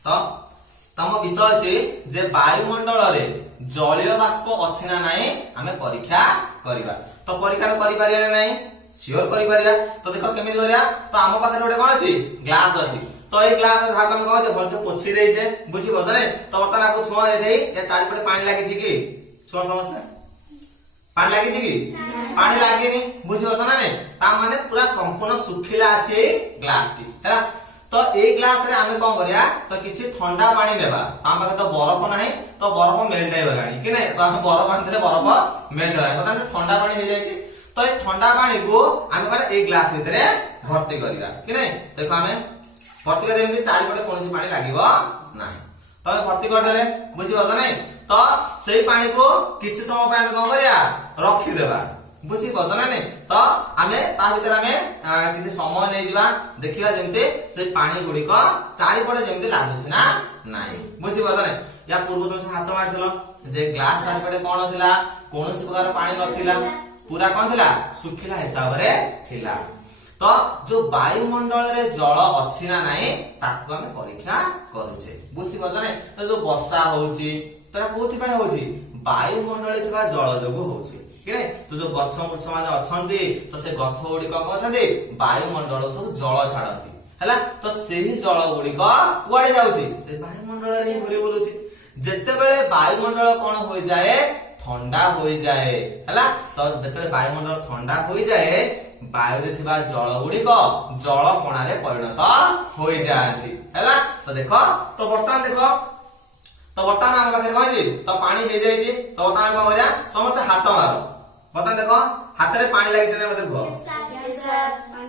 तो तम विषय अछि जे वायुमंडल रे जलीय बाष्प अछि ना नाही आमे परीक्षा करिबा। तो परीक्षा करि पारिया नाही श्योर करि पारिया। तो देखो केमिति करिया। तो आम पाखे गोटे कोन अछि ग्लास अछि। तो ए ग्लास जाक हम कहै जे भलसे पोछि देइ जे बुझि बजने। तो बर्तन आकु छुआ एठै या चारि पटे पानी लागि छि कि छुआ समझते पानी लागि छि कि पानी लागिनी बुझि बजना ने ता माने पूरा संपूर्ण सुखिला अछि ग्लास टी हैला। तो ए ग्लास रे आमे कोन करिया तो किछि ठंडा पानी नेबा। ताम पाखे तो बरफ नाही तो बरफ मेल्ट हे गलानी कि नै। तो हम बरफ आनथिले बरफ मेल्ट होला तो तासे ठंडा पानी हे जाय छि। तो ए ठंडा पानी को आमे करे ए ग्लास भितरे भर्ती करिया कि नै। देखो आमे भर्ती करे एमि चारि पटे कोनसी पानी लागिबो नाही। तो आमे भर्ती कर देले बुझि बजा नै। तो सेई पानी को किछि समय पे आमे कोन करिया रखि देबा बुझि बजना नै। तो आमे ता भीतर आमे किछि समय नै जिबा देखिबा जेमते से पानी गुडी को चारि पटे जेमते लागुछि ना नाही बुझि बजना नै। या पूर्व तुम से हाथ मारथिलो जे ग्लास चारि पटे कोन थिला कोनसी प्रकार पानी नथिला पूरा कोन थिला सुखिला हिसाब रे थिला। तो जो वायुमंडल रे जल अछि ना नाही ताको आमे परीक्षा करूचे बुझि बजना नै। तो जो वर्षा होउची तरा कोथि पाए होउची वायुमंडल रे थिबा जल जोगु होउची कि नै। तो जो गच्छ मूर्छ माने अछंती तो से गच्छ गुडी को कहथांती वायुमंडल सब जल छाडंती हैला। तो सेही जल गुडी को कुआडे जाउची से वायुमंडल रे घुरी बोलुची। जेते बेले वायुमंडल कोन होई जाए ठंडा होई जाए हैला। तो जेते वायुमंडल ठंडा होई जाए वायु रे थिबा जल गुडी को जल कणा रे परिणत होई जायंती हैला। तो देखो तो बर्तमान देखो तो बर्तमान हम पाखे कहजी तो पानी हे जाई छी। तो बर्तमान को करिया समस्त हाथ मारो। बर्तमान देखो हाथ रे पानी लागि छने मते देखो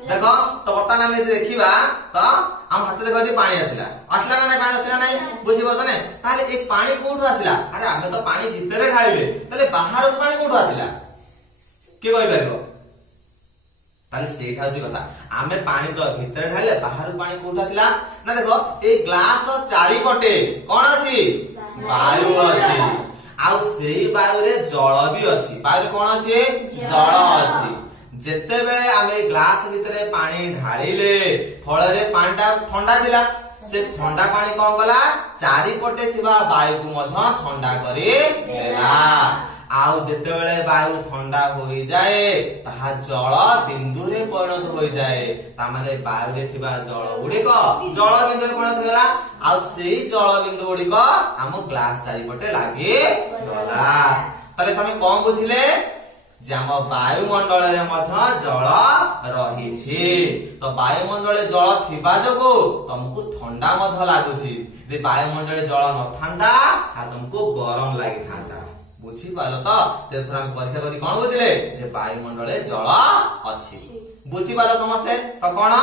देखो। तो बर्तमान हम देखिबा तो हम हाथ देखो जे पानी आसिला आसिला ना पानी आसिला नाही बुझि बजने। ताले ए पानी कोठु आसिला अरे आमे तो पानी भितरे ढाळिले ताले बाहर पानी कोठु आसिला के कहि परबो। ताले सेठा होसी कथा आमे पानी तो भितरे ढाळिले बाहर पानी कोठु आसिला ना। देखो ए ग्लास चारि पटे कोन अछि वायु अछि आउ सेही वायु रे जल भी अछि। वायु रे कोन अछि जल अछि। जेते बेले आमे ग्लास भितरे पानी ढाळिले फळ रे पानीटा ठंडा दिला से ठंडा पानी कोन गला चारि पटे थिबा वायु को मध्य ठंडा करी देला। आउ जेते बेले वायु ठंडा होई जाए ताहा जल बिंदु रे परिणत होई जाए। ता माने वायु रे थिबा जल गुडी को जल बिंदु रे परिणत होला आउ सेही जल बिंदु गुडी को हम ग्लास चारि पटे लागि गला। ताले तमे कोन बुझिले जे हम वायुमंडल रे मध्य जल रही छी। तो वायुमंडल रे जल थिबा जगो तुमको ठंडा मध्य लागुची। जे वायुमंडल रे जल न थांदा आ तुमको गरम लागि थांदा बुझी पालो। तो तेथरा हम परीक्षा करी कोन बुझिले जे वायुमंडल रे जल अछि बुझी पालो समझते। तो कोन